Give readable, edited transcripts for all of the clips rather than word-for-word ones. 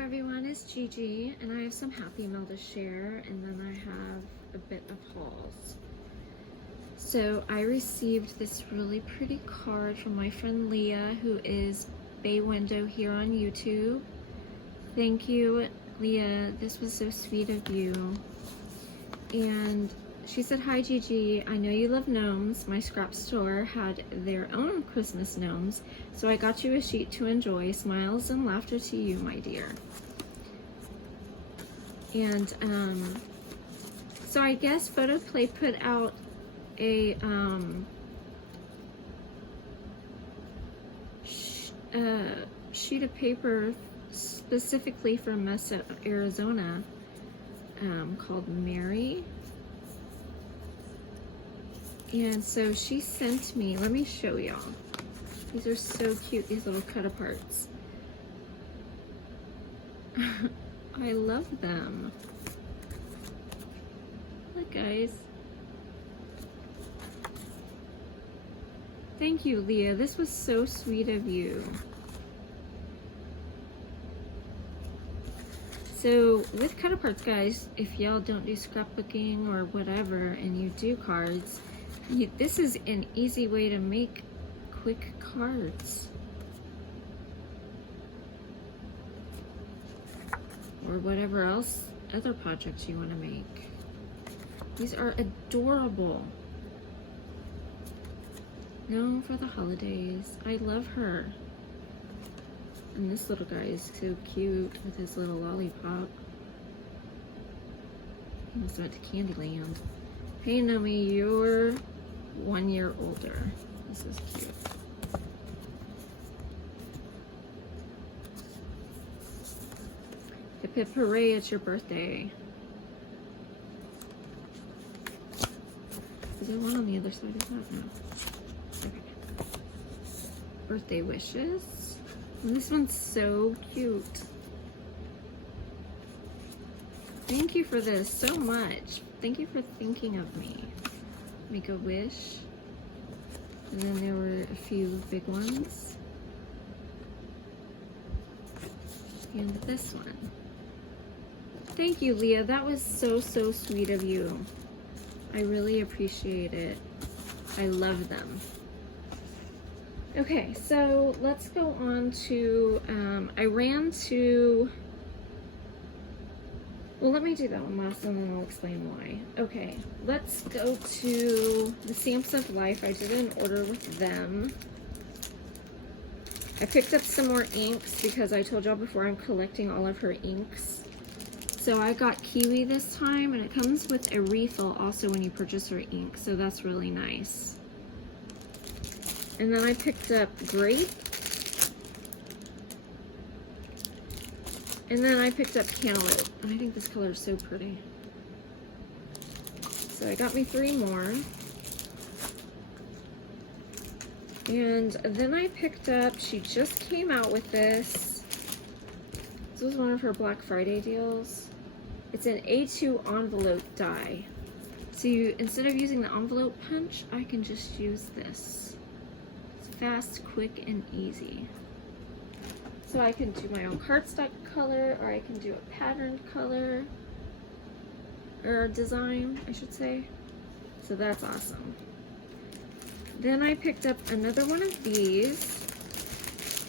everyone, it's Gigi, and I have some happy mail to share, and then I have a bit of hauls. So I received this really pretty card from my friend Leah, who is Bay Window here on YouTube. Thank you, Leah. This was so sweet of you. And she said, "Hi Gigi, I know you love gnomes. My scrap store had their own Christmas gnomes, so I got you a sheet to enjoy. Smiles and laughter to you, my dear." And so I guess Photoplay put out a sheet of paper specifically for Mesa, Arizona, called Mary. And so she sent me, let me show y'all. These are so cute, these little cut-aparts. I love them. Look, guys. Thank you, Leah. This was so sweet of you. So with cut-aparts, guys, if y'all don't do scrapbooking or whatever and you do cards, this is an easy way to make quick cards. Or whatever else, other projects you want to make. These are adorable. Known for the holidays. I love her. And this little guy is so cute with his little lollipop. He must have went to Candyland. Hey Nomi, you're 1 year older. This is cute. Hip hip hooray, it's your birthday. Is there one on the other side of that? No. Okay. Birthday wishes. And this one's so cute. Thank you for this so much. Thank you for thinking of me. Make a wish. And then there were a few big ones. And this one. Thank you, Leah. That was so, so sweet of you. I really appreciate it. I love them. Okay, so let's go on to, I ran to, well, let me do that one last and then I'll explain why. Okay, let's go to the Stamps of Life. I did an order with them. I picked up some more inks because I told y'all before I'm collecting all of her inks. So I got Kiwi this time, and it comes with a refill also when you purchase her ink, so that's really nice. And then I picked up Grape. And then I picked up Cantaloupe. And I think this color is so pretty. So I got me 3 more. And then I picked up, she just came out with this. This was one of her Black Friday deals. It's an A2 envelope die. So you, instead of using the envelope punch, I can just use this. Fast, quick, and easy. So I can do my own cardstock color, or I can do a patterned color, or design, I should say. So that's awesome. Then I picked up another one of these,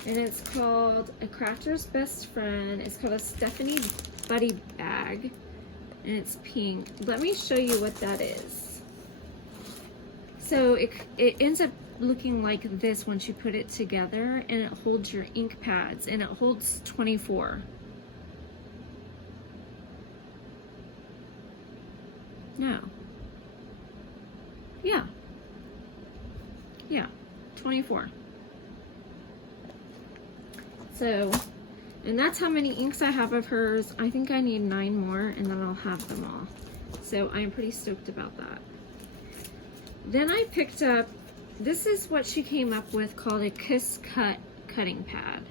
and it's called A Crafter's Best Friend. It's called a Stephanie Buddy Bag, and it's pink. Let me show you what that is. So it ends up looking like this once you put it together, and it holds your ink pads, and it holds 24. No. Yeah. Yeah, 24. So, and that's how many inks I have of hers. I think I need 9 more, and then I'll have them all. So I'm pretty stoked about that. Then I picked up, this is what she came up with, called a Kiss Cut cutting pad.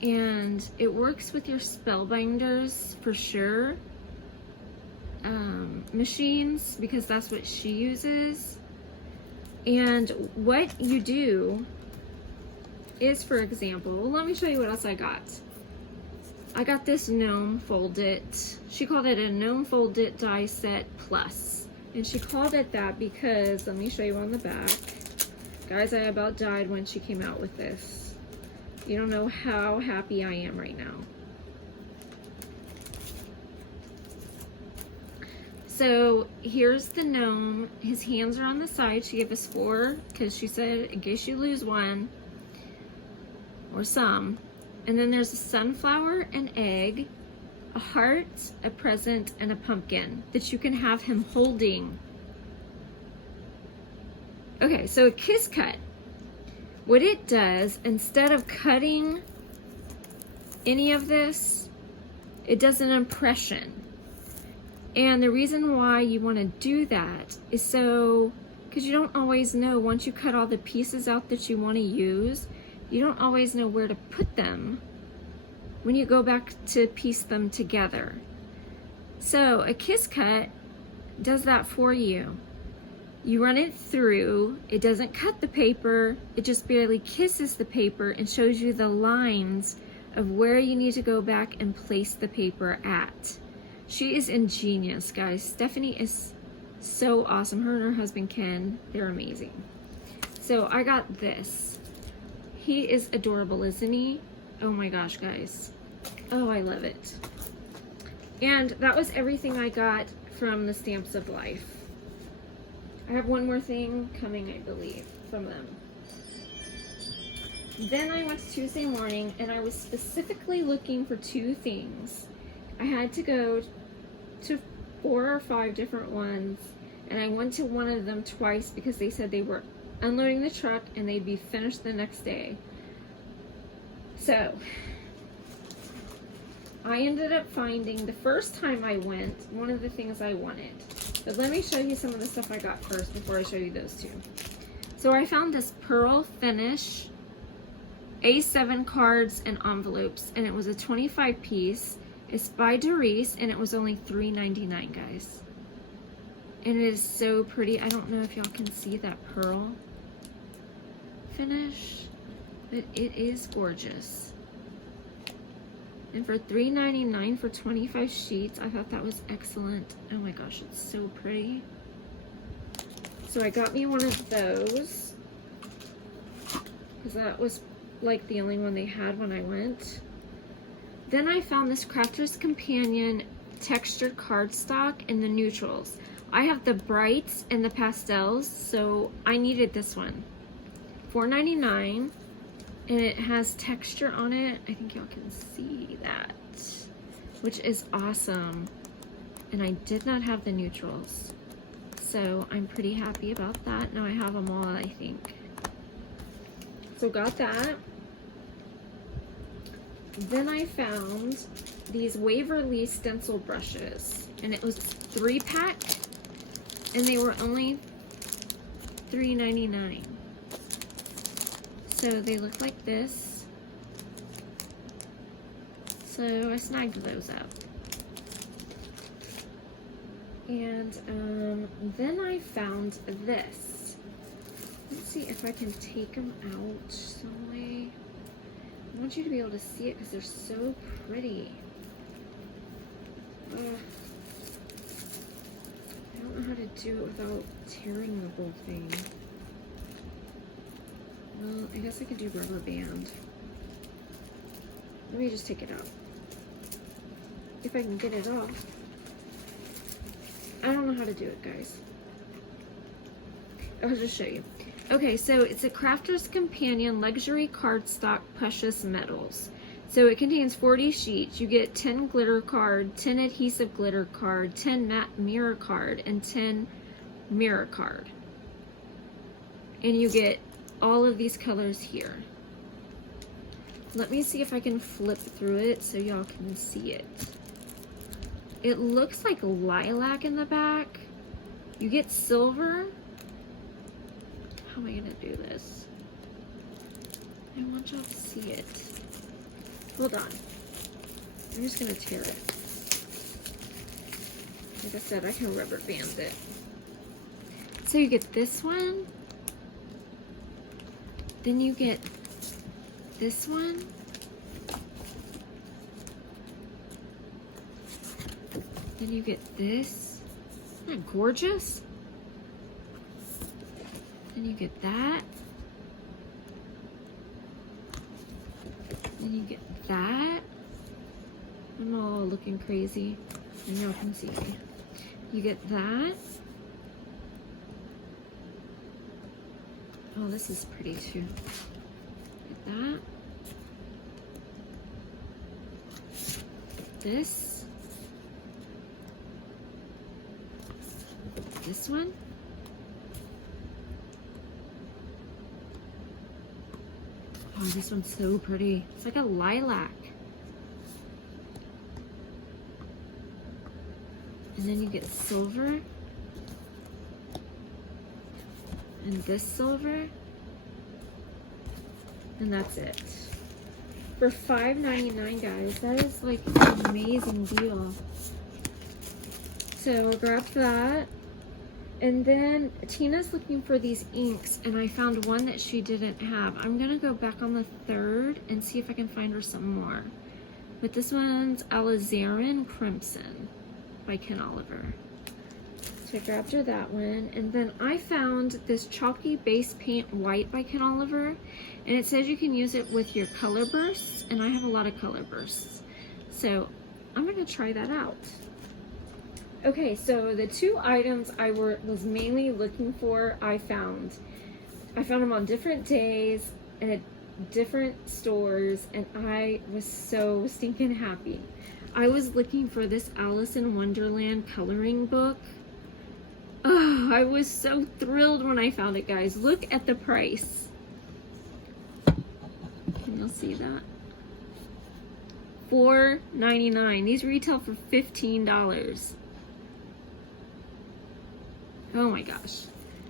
And it works with your spellbinders for sure. Machines, because that's what she uses. And what you do is, for example, well, let me show you what else I got. I got this gnome fold it. She called it a gnome fold it die set plus. And she called it that because, let me show you on the back. Guys, I about died when she came out with this. You don't know how happy I am right now. So here's the gnome. His hands are on the side. She gave us 4 because she said in case you lose one or some. And then there's a sunflower, an egg, a heart, a present, and a pumpkin that you can have him holding. Okay, so a kiss cut. What it does, instead of cutting any of this, it does an impression. And the reason why you want to do that is so, because you don't always know, once you cut all the pieces out that you want to use, you don't always know where to put them when you go back to piece them together. So a kiss cut does that for you. You run it through, it doesn't cut the paper, it just barely kisses the paper and shows you the lines of where you need to go back and place the paper at. She is ingenious, guys. Stephanie is so awesome. Her and her husband Ken, they're amazing. So I got this. He is adorable, isn't he? Oh my gosh, guys. Oh, I love it. And that was everything I got from the Stamps of Life. I have one more thing coming, I believe, from them. Then I went to Tuesday morning and I was specifically looking for 2 things. I had to go to 4 or 5 different ones, and I went to one of them twice because they said they were unloading the truck and they'd be finished the next day. So I ended up finding, the first time I went, one of the things I wanted. But let me show you some of the stuff I got first before I show you those 2. So I found this pearl finish A7 cards and envelopes, and it was a 25 piece. It's by Doris, and it was only $3.99, guys. And it is so pretty. I don't know if y'all can see that pearl finish, but it is gorgeous. And for $3.99 for 25 sheets, I thought that was excellent. Oh my gosh, it's so pretty. So I got me one of those, because that was like the only one they had when I went. Then I found this Crafter's Companion textured cardstock in the neutrals. I have the brights and the pastels, so I needed this one. $4.99, and it has texture on it. I think y'all can see that, which is awesome. And I did not have the neutrals, so I'm pretty happy about that. Now I have them all, I think. So got that. Then I found these Waverly stencil brushes, and it was 3-pack, and they were only $3.99. So they look like this. So I snagged those up. And then I found this. Let's see if I can take them out some way. I want you to be able to see it because they're so pretty. I don't know how to do it without tearing the whole thing. Well, I guess I could do rubber band. Let me just take it out. If I can get it off. I don't know how to do it, guys. I'll just show you. Okay, so it's a Crafter's Companion Luxury Cardstock Precious Metals. So it contains 40 sheets. You get 10 glitter card, 10 adhesive glitter card, 10 matte mirror card, and 10 mirror card. And you get all of these colors here. Let me see if I can flip through it so y'all can see it. It looks like lilac in the back. You get silver. How am I gonna do this? I want y'all to see it. Hold on. I'm just gonna tear it. Like I said, I can rubber band it. So you get this one. Then you get this one. Then you get this. Isn't that gorgeous? Then you get that. Then you get that. I'm all looking crazy, and y'all can see me. You get that. Oh, this is pretty too. Get that. This. This one. Oh, this one's so pretty. It's like a lilac. And then you get silver. And this silver. And that's it. For $5.99, guys. That is like an amazing deal. So we'll grab that. And then Tina's looking for these inks, and I found one that she didn't have. I'm gonna go back on the 3rd and see if I can find her some more. But this one's Alizarin Crimson by Ken Oliver. So I grabbed her that one. And then I found this Chalky Base Paint White by Ken Oliver. And it says you can use it with your color bursts, and I have a lot of color bursts. So I'm gonna try that out. Okay, so the 2 items I was mainly looking for, I found them on different days and at different stores, and I was so stinking happy. I was looking for this Alice in Wonderland coloring book. Oh, I was so thrilled when I found it, guys. Look at the price. Can you see that? $4.99. These retail for $15. Oh my gosh.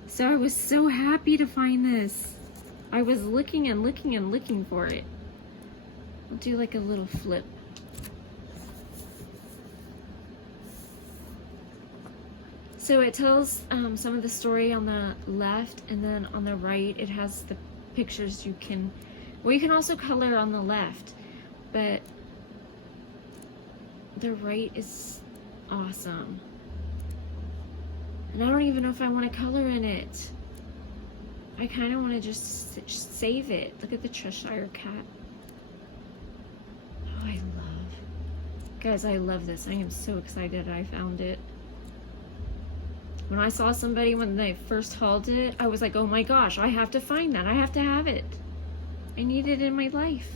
So I was so happy to find this. I was looking and looking and looking for it. I'll do like a little flip. So it tells some of the story on the left, and then on the right it has the pictures you can, well, you can also color on the left, but the right is awesome. And I don't even know if I want to color in it. I kind of want to just save it. Look at the Cheshire Cat. Oh, I love. Guys, I love this. I am so excited I found it. When I saw somebody when they first hauled it, I was like, oh my gosh, I have to find that. I have to have it. I need it in my life.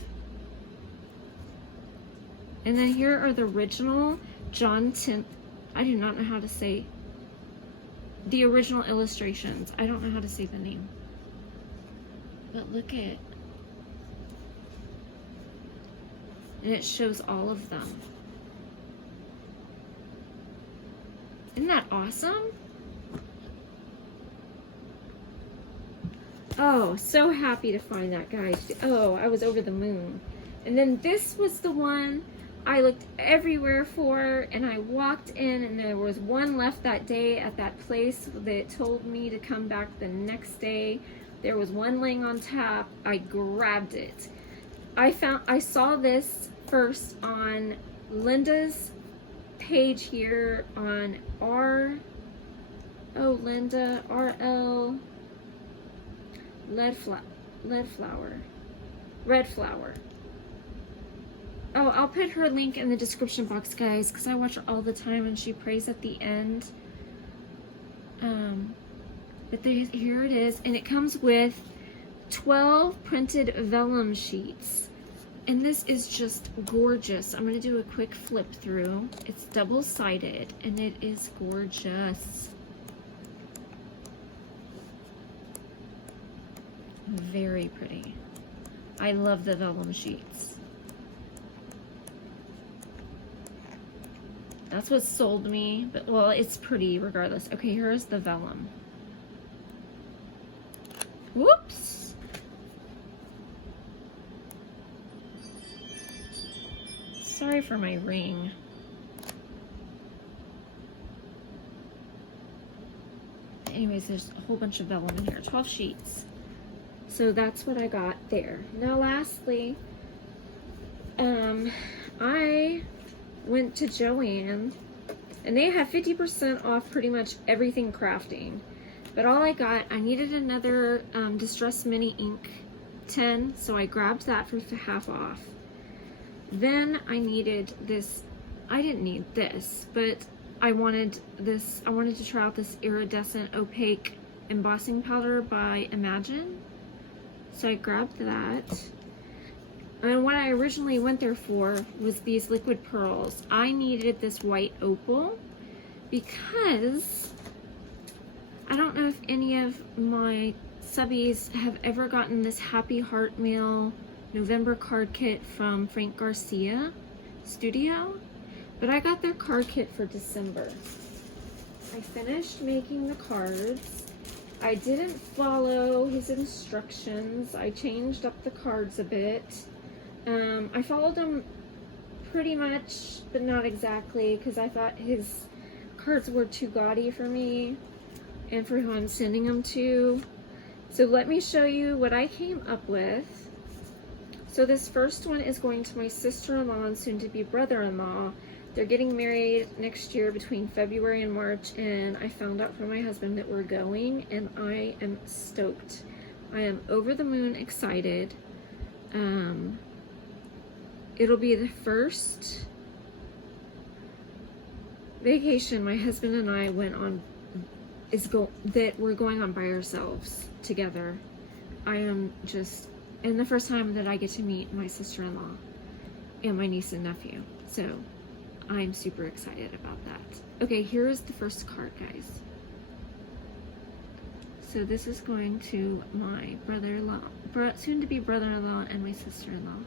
And then here are the original John Tint. I do not know how to say the original illustrations. I don't know how to say the name. But look at, and it shows all of them. Isn't that awesome? Oh, so happy to find that, guys. Oh, I was over the moon. And then this was the one I looked everywhere for, and I walked in, and there was one left that day at that place that told me to come back the next day. There was one laying on tap. I grabbed it. I saw this first on Linda's page here on Linda RL Red Flower. Oh, I'll put her link in the description box, guys, because I watch her all the time and she prays at the end. But here it is, and it comes with 12 printed vellum sheets. And this is just gorgeous. I'm going to do a quick flip through. It's double-sided, and it is gorgeous. Very pretty. I love the vellum sheets. That's what sold me, but well, it's pretty regardless. Okay, here's the vellum. Whoops. Sorry for my ring. Anyways, there's a whole bunch of vellum in here, 12 sheets. So that's what I got there. Now lastly, I went to JoAnn And they have 50% off pretty much everything crafting. But all I got, I needed another Distress Mini Ink 10, so I grabbed that for half off. Then I needed this, I didn't need this, but I wanted this, I wanted to try out this iridescent opaque embossing powder by Imagine. So I grabbed that. And what I originally went there for was these liquid pearls. I needed this white opal because I don't know if any of my subbies have ever gotten this Happy Heart Mail November card kit from Frank Garcia Studio, but I got their card kit for December. I finished making the cards. I didn't follow his instructions. I changed up the cards a bit. I followed them pretty much, but not exactly, because I thought his cards were too gaudy for me and for who I'm sending them to. So let me show you what I came up with. So this first one is going to my sister-in-law and soon-to-be brother-in-law. They're getting married next year between February and March, and I found out from my husband that we're going, and I am stoked. I am over the moon excited. It'll be the first vacation my husband and I went on that we're going on by ourselves together. I am just, and the first time that I get to meet my sister-in-law and my niece and nephew. So I'm super excited about that. Okay, here is the first card, guys. So this is going to my brother-in-law, soon-to-be brother-in-law, and my sister-in-law.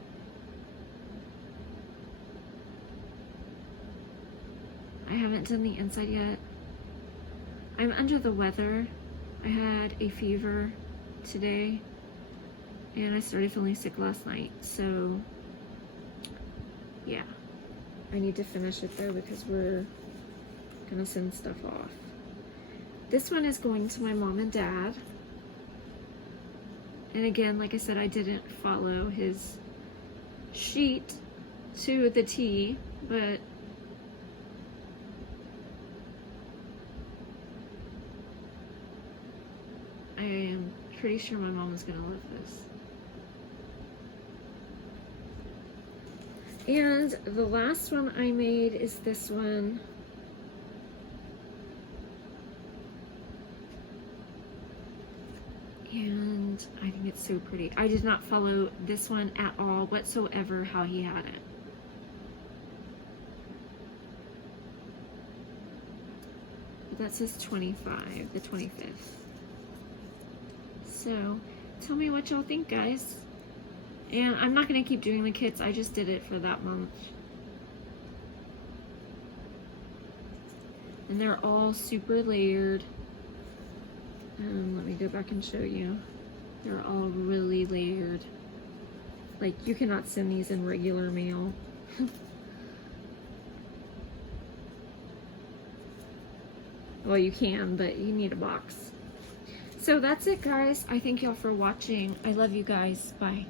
I haven't done the inside yet. I'm under the weather. I had a fever today, and I started feeling sick last night, so yeah. I need to finish it though because we're gonna send stuff off. This one is going to my mom and dad. And again, like I said, I didn't follow his sheet to the T, but I am pretty sure my mom is gonna love this. And the last one I made is this one. And I think it's so pretty. I did not follow this one at all whatsoever how he had it. But that says 25, the 25th. So tell me what y'all think, guys. And I'm not going to keep doing the kits. I just did it for that month. And they're all super layered. Let me go back and show you. They're all really layered. Like, you cannot send these in regular mail. Well, you can, but you need a box. So that's it, guys. I thank y'all for watching. I love you guys. Bye.